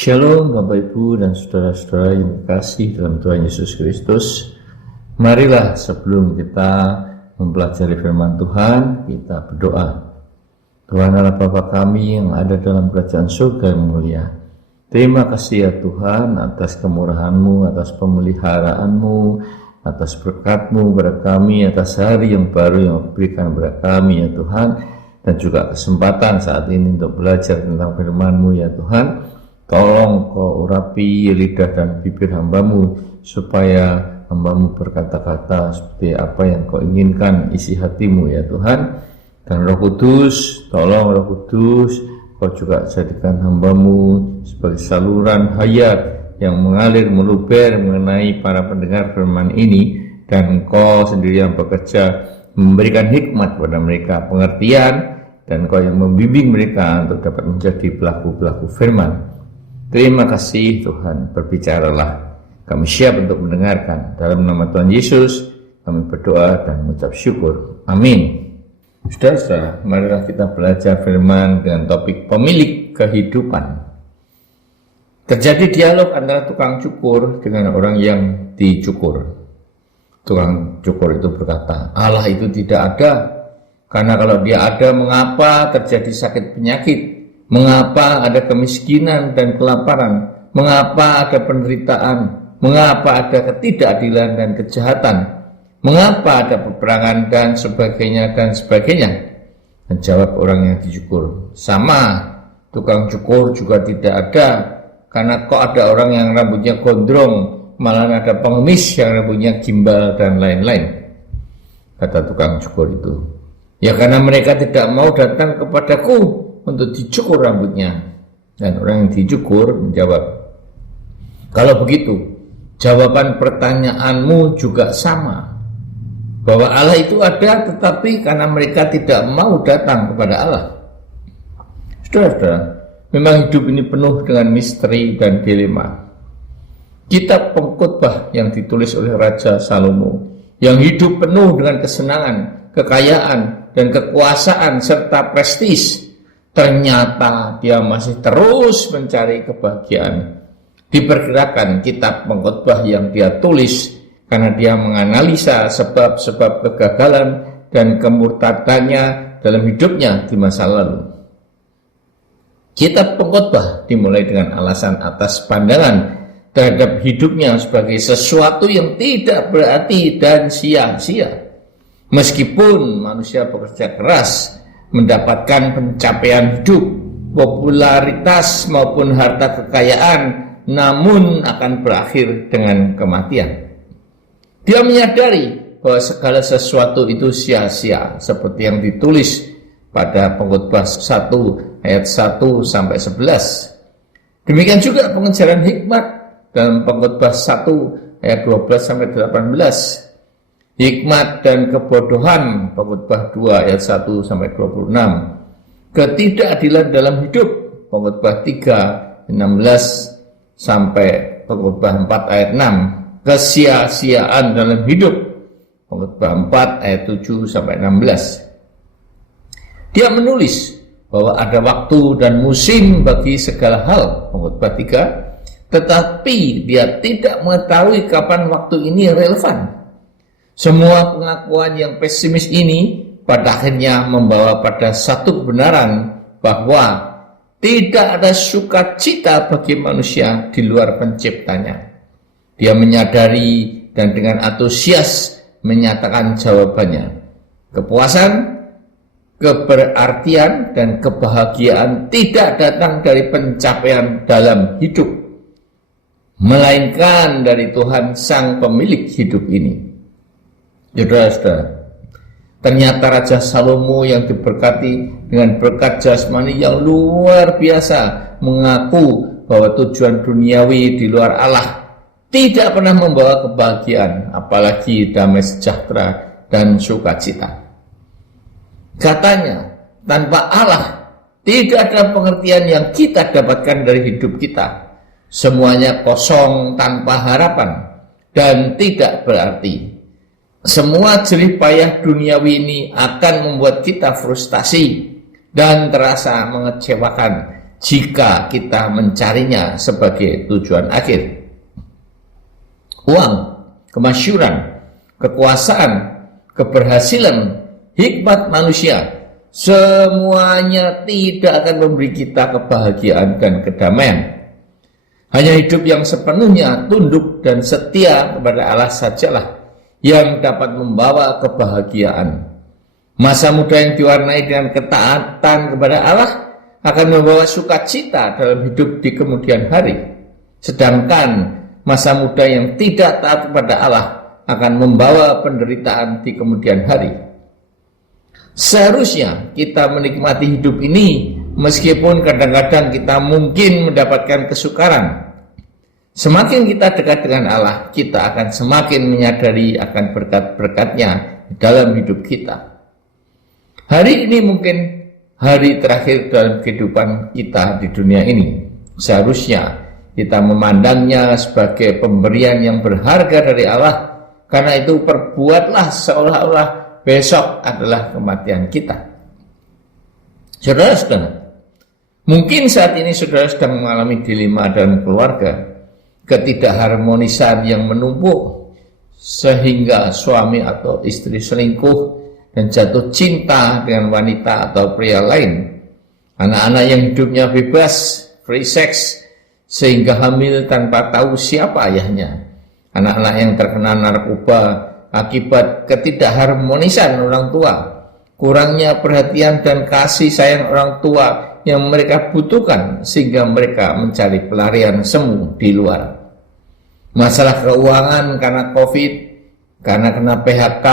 Shalom Bapak Ibu dan saudara-saudara yang dikasihi dalam Tuhan Yesus Kristus. Marilah sebelum kita mempelajari firman Tuhan, kita berdoa. Tuhan Allah Bapa kami yang ada dalam kerajaan surga yang mulia, terima kasih ya Tuhan atas kemurahan-Mu, atas pemeliharaanmu, atas berkat-Mu kepada kami, atas hari yang baru yang berikan kepada kami ya Tuhan, dan juga kesempatan saat ini untuk belajar tentang firman-Mu ya Tuhan. Tolong Kau urapi lidah dan bibir hamba-Mu, supaya hamba-Mu berkata-kata seperti apa yang Kau inginkan isi hati-Mu ya Tuhan. Dan Roh Kudus, tolong Roh Kudus, Kau juga jadikan hamba-Mu sebagai saluran hayat yang mengalir meluber mengenai para pendengar firman ini. Dan Kau sendiri yang bekerja memberikan hikmat kepada mereka, pengertian, dan Kau yang membimbing mereka untuk dapat menjadi pelaku-pelaku firman. Terima kasih Tuhan, berbicaralah. Kami siap untuk mendengarkan. Dalam nama Tuhan Yesus, kami berdoa dan mengucap syukur. Amin. Saudara-saudara, marilah kita belajar firman dengan topik pemilik kehidupan. Terjadi dialog antara tukang cukur dengan orang yang dicukur. Tukang cukur itu berkata, Allah itu tidak ada. Karena kalau dia ada, mengapa terjadi sakit penyakit? Mengapa ada kemiskinan dan kelaparan? Mengapa ada penderitaan? Mengapa ada ketidakadilan dan kejahatan? Mengapa ada peperangan dan sebagainya dan sebagainya? Dan jawab orang yang dicukur, sama, tukang cukur juga tidak ada. Karena kok ada orang yang rambutnya gondrong, malah ada pengemis yang rambutnya gimbal dan lain-lain. Kata tukang cukur itu, ya karena mereka tidak mau datang kepadaku untuk dicukur rambutnya. Dan orang yang dicukur menjawab, kalau begitu, jawaban pertanyaanmu juga sama, bahwa Allah itu ada, tetapi karena mereka tidak mau datang kepada Allah. Saudara-saudara, memang hidup ini penuh dengan misteri dan dilema. Kitab Pengkhotbah yang ditulis oleh Raja Salomo, yang hidup penuh dengan kesenangan, kekayaan, dan kekuasaan serta prestis, ternyata dia masih terus mencari kebahagiaan. Diperkirakan kitab Pengkhotbah yang dia tulis karena dia menganalisa sebab-sebab kegagalan dan kemurtadannya dalam hidupnya di masa lalu. Kitab Pengkhotbah dimulai dengan alasan atas pandangan terhadap hidupnya sebagai sesuatu yang tidak berarti dan sia-sia. Meskipun manusia bekerja keras mendapatkan pencapaian hidup, popularitas maupun harta kekayaan, namun akan berakhir dengan kematian. Dia menyadari bahwa segala sesuatu itu sia-sia, seperti yang ditulis pada Pengkhotbah 1 ayat 1 sampai 11. Demikian juga pengejaran hikmat dalam Pengkhotbah 1 ayat 12 sampai 18. Hikmat dan kebodohan, Pengkhotbah 2 ayat 1 sampai 26. Ketidakadilan dalam hidup, Pengkhotbah 3 16 sampai Pengkhotbah 4 ayat 6. Kesia-siaan dalam hidup, Pengkhotbah 4 ayat 7 sampai 16. Dia menulis bahwa ada waktu dan musim bagi segala hal, Pengkhotbah 3, tetapi dia tidak mengetahui kapan waktu ini relevan. Semua pengakuan yang pesimis ini pada akhirnya membawa pada satu kebenaran, bahwa tidak ada sukacita bagi manusia di luar penciptanya. Dia menyadari dan dengan antusias menyatakan jawabannya. Kepuasan, keberartian, dan kebahagiaan tidak datang dari pencapaian dalam hidup, melainkan dari Tuhan Sang Pemilik hidup ini. Saudara-saudara, ternyata Raja Salomo yang diberkati dengan berkat jasmani yang luar biasa mengaku bahwa tujuan duniawi di luar Allah tidak pernah membawa kebahagiaan, apalagi damai sejahtera dan sukacita. Katanya, tanpa Allah tidak ada pengertian yang kita dapatkan dari hidup kita. Semuanya kosong tanpa harapan dan tidak berarti. Semua jerih payah duniawi ini akan membuat kita frustasi dan terasa mengecewakan jika kita mencarinya sebagai tujuan akhir. Uang, kemasyhuran, kekuasaan, keberhasilan, hikmat manusia, semuanya tidak akan memberi kita kebahagiaan dan kedamaian. Hanya hidup yang sepenuhnya tunduk dan setia kepada Allah sajalah yang dapat membawa kebahagiaan. Masa muda yang diwarnai dengan ketaatan kepada Allah akan membawa sukacita dalam hidup di kemudian hari. Sedangkan masa muda yang tidak taat kepada Allah akan membawa penderitaan di kemudian hari. Seharusnya kita menikmati hidup ini meskipun kadang-kadang kita mungkin mendapatkan kesukaran. Semakin kita dekat dengan Allah, kita akan semakin menyadari akan berkat-berkat-Nya dalam hidup kita. Hari ini mungkin hari terakhir dalam kehidupan kita di dunia ini. Seharusnya kita memandangnya sebagai pemberian yang berharga dari Allah. Karena itu perbuatlah seolah-olah besok adalah kematian kita. Saudara-saudara, mungkin saat ini saudara sedang mengalami dilema dalam keluarga, ketidakharmonisan yang menumpuk sehingga suami atau istri selingkuh dan jatuh cinta dengan wanita atau pria lain. Anak-anak yang hidupnya bebas, free sex, sehingga hamil tanpa tahu siapa ayahnya. Anak-anak yang terkena narkoba akibat ketidakharmonisan orang tua, kurangnya perhatian dan kasih sayang orang tua yang mereka butuhkan sehingga mereka mencari pelarian semu di luar. Masalah keuangan karena COVID, karena kena PHK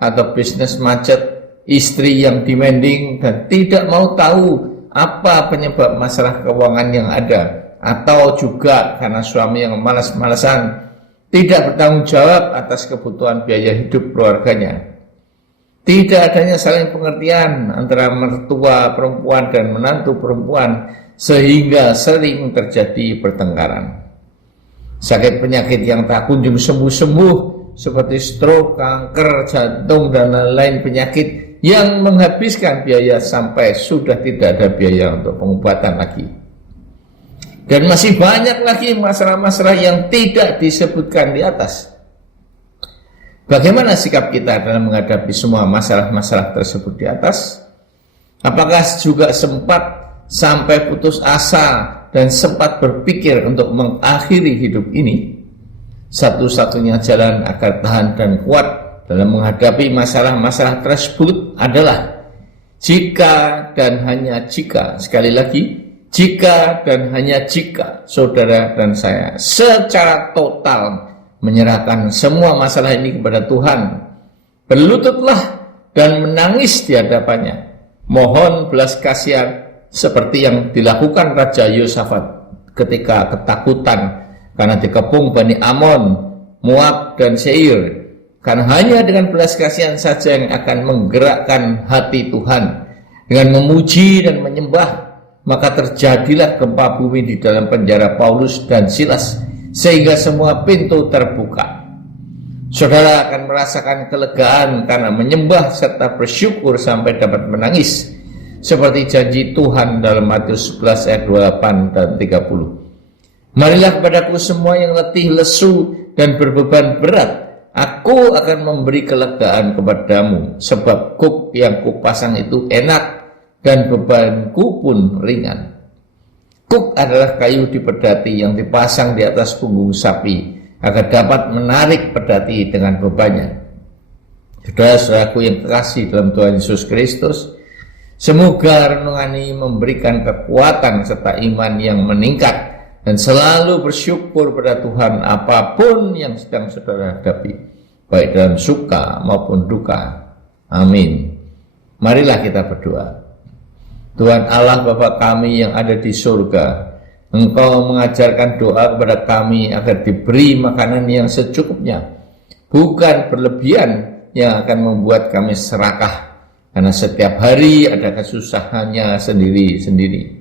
atau bisnis macet, istri yang demanding dan tidak mau tahu apa penyebab masalah keuangan yang ada, atau juga karena suami yang malas-malasan, tidak bertanggung jawab atas kebutuhan biaya hidup keluarganya. Tidak adanya saling pengertian antara mertua perempuan dan menantu perempuan sehingga sering terjadi pertengkaran. Sakit penyakit yang tak kunjung sembuh-sembuh seperti stroke, kanker, jantung, dan lain-lain penyakit yang menghabiskan biaya sampai sudah tidak ada biaya untuk pengobatan lagi. Dan masih banyak lagi masalah-masalah yang tidak disebutkan di atas. Bagaimana sikap kita dalam menghadapi semua masalah-masalah tersebut di atas? Apakah juga sempat sampai putus asa dan sempat berpikir untuk mengakhiri hidup ini? Satu-satunya jalan agar tahan dan kuat dalam menghadapi masalah-masalah tersebut adalah jika dan hanya jika, sekali lagi, jika dan hanya jika saudara dan saya secara total menyerahkan semua masalah ini kepada Tuhan, berlututlah dan menangis di hadapannya, mohon belas kasihan seperti yang dilakukan Raja Yosafat ketika ketakutan karena dikepung Bani Amon, Moab, dan Seir. Karena hanya dengan belas kasihan saja yang akan menggerakkan hati Tuhan dengan memuji dan menyembah, maka terjadilah gempa bumi di dalam penjara Paulus dan Silas sehingga semua pintu terbuka. Saudara akan merasakan kelegaan karena menyembah serta bersyukur sampai dapat menangis seperti janji Tuhan dalam Matius 11 ayat 28 dan 30. Marilah kepadaku semua yang letih, lesu, dan berbeban berat, aku akan memberi kelegaan kepadamu, sebab kuk yang kupasang itu enak dan bebanku pun ringan. Kuk adalah kayu dipedati yang dipasang di atas punggung sapi agar dapat menarik pedati dengan bebannya. Saudara-saudaraku yang terkasih dalam Tuhan Yesus Kristus, semoga renungan ini memberikan kekuatan serta iman yang meningkat dan selalu bersyukur pada Tuhan apapun yang sedang saudara hadapi, baik dalam suka maupun duka. Amin. Marilah kita berdoa. Tuhan Allah Bapa kami yang ada di surga, Engkau mengajarkan doa kepada kami agar diberi makanan yang secukupnya, bukan berlebihan yang akan membuat kami serakah, karena setiap hari ada kesusahannya sendiri-sendiri.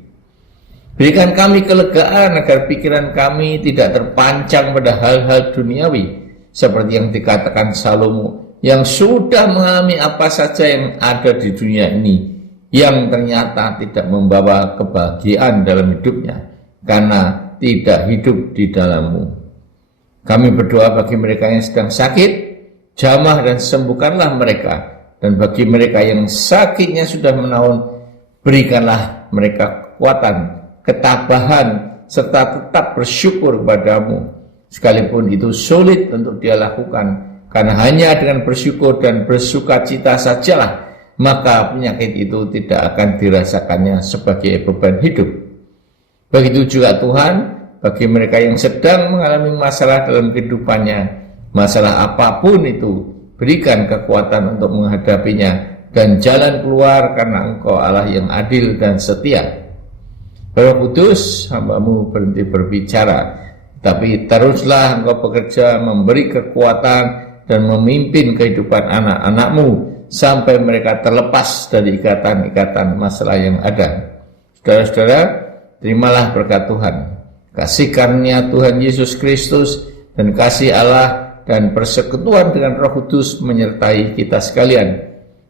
Berikan kami kelegaan agar pikiran kami tidak terpancang pada hal-hal duniawi, seperti yang dikatakan Salomo, yang sudah mengalami apa saja yang ada di dunia ini, yang ternyata tidak membawa kebahagiaan dalam hidupnya karena tidak hidup di dalam-Mu. Kami berdoa bagi mereka yang sedang sakit, jamah dan sembuhkanlah mereka. Dan bagi mereka yang sakitnya sudah menahun, berikanlah mereka kekuatan, ketabahan, serta tetap bersyukur kepadamu. Sekalipun itu sulit untuk dia lakukan, karena hanya dengan bersyukur dan bersukacita sajalah, maka penyakit itu tidak akan dirasakannya sebagai beban hidup. Begitu juga Tuhan, bagi mereka yang sedang mengalami masalah dalam kehidupannya, masalah apapun itu, berikan kekuatan untuk menghadapinya dan jalan keluar karena Engkau Allah yang adil dan setia. Roh Kudus, hamba-Mu berhenti berbicara, tapi teruslah Engkau bekerja memberi kekuatan dan memimpin kehidupan anak-anak-Mu sampai mereka terlepas dari ikatan-ikatan masalah yang ada. Saudara-saudara, terimalah berkat Tuhan, kasih karunia Tuhan Yesus Kristus dan kasih Allah dan persekutuan dengan Roh Kudus menyertai kita sekalian.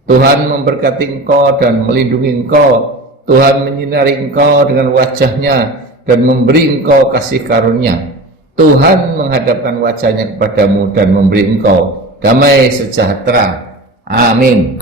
Tuhan memberkati engkau dan melindungi engkau. Tuhan menyinari engkau dengan wajah-Nya dan memberi engkau kasih karunia. Tuhan menghadapkan wajah-Nya kepadamu dan memberi engkau damai sejahtera. Amin.